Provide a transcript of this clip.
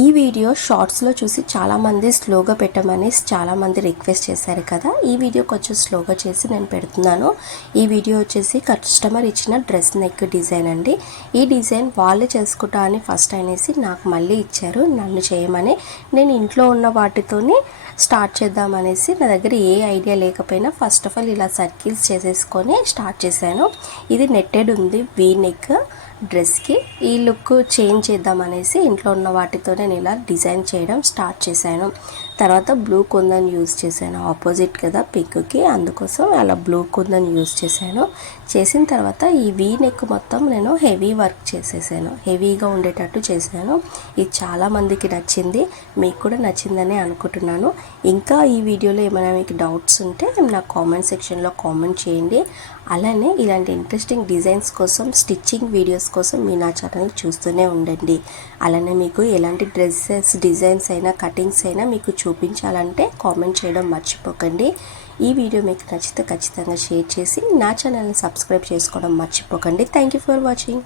ఈ వీడియో షార్ట్స్లో చూసి చాలామంది స్లోగా పెట్టమని చాలామంది రిక్వెస్ట్ చేశారు కదా. ఈ వీడియో కొంచెం స్లోగా చేసి నేను పెడుతున్నాను. ఈ వీడియో వచ్చేసి కస్టమర్ ఇచ్చిన డ్రెస్ నెక్ డిజైన్ అండి. ఈ డిజైన్ వాళ్ళే చేసుకుంటా అని ఫస్ట్ అనేసి నాకు మళ్ళీ ఇచ్చారు. నన్ను చేయమని నేను ఇంట్లో ఉన్న వాటితోని స్టార్ట్ చేద్దామనేసి నా దగ్గర ఏ ఐడియా లేకపోయినా ఫస్ట్ ఆఫ్ ఆల్ ఇలా సర్కిల్స్ చేసేసుకొని స్టార్ట్ చేశాను. ఇది నెట్టెడ్ ఉంది. వీ నెక్ డ్రెస్కి ఈ లుక్ చేంజ్ చేద్దాం అనేసి ఇంట్లో ఉన్న వాటితో నేను ఇలా డిజైన్ చేయడం స్టార్ట్ చేశాను. తర్వాత బ్లూ కుందన్ యూజ్ చేశాను. ఆపోజిట్ కదా పిక్కి. అందుకోసం అలా బ్లూ కుందన్ యూజ్ చేశాను. చేసిన తర్వాత ఈ వీ నెక్ మొత్తం నేను హెవీ వర్క్ చేసేసాను. హెవీగా ఉండేటట్టు చేశాను. ఇది చాలామందికి నచ్చింది. మీకు కూడా నచ్చిందని అనుకుంటున్నాను. ఇంకా ఈ వీడియోలో ఏమైనా మీకు డౌట్స్ ఉంటే నా కామెంట్ సెక్షన్లో కామెంట్ చేయండి. అలానే ఇలాంటి ఇంట్రెస్టింగ్ డిజైన్స్ కోసం స్టిచ్చింగ్ వీడియోస్ కోసం మీ నా ఛానల్ చూస్తూనే ఉండండి. అలానే మీకు ఎలాంటి డ్రెస్సెస్ డిజైన్స్ అయినా కటింగ్స్ అయినా మీకు చూపించాలంటే కామెంట్ చేయడం మర్చిపోకండి. ఈ వీడియో మీకు నచ్చితే ఖచ్చితంగా షేర్ చేసి నా ఛానల్ని సబ్స్క్రైబ్ చేసుకోవడం మర్చిపోకండి. Thank you for watching.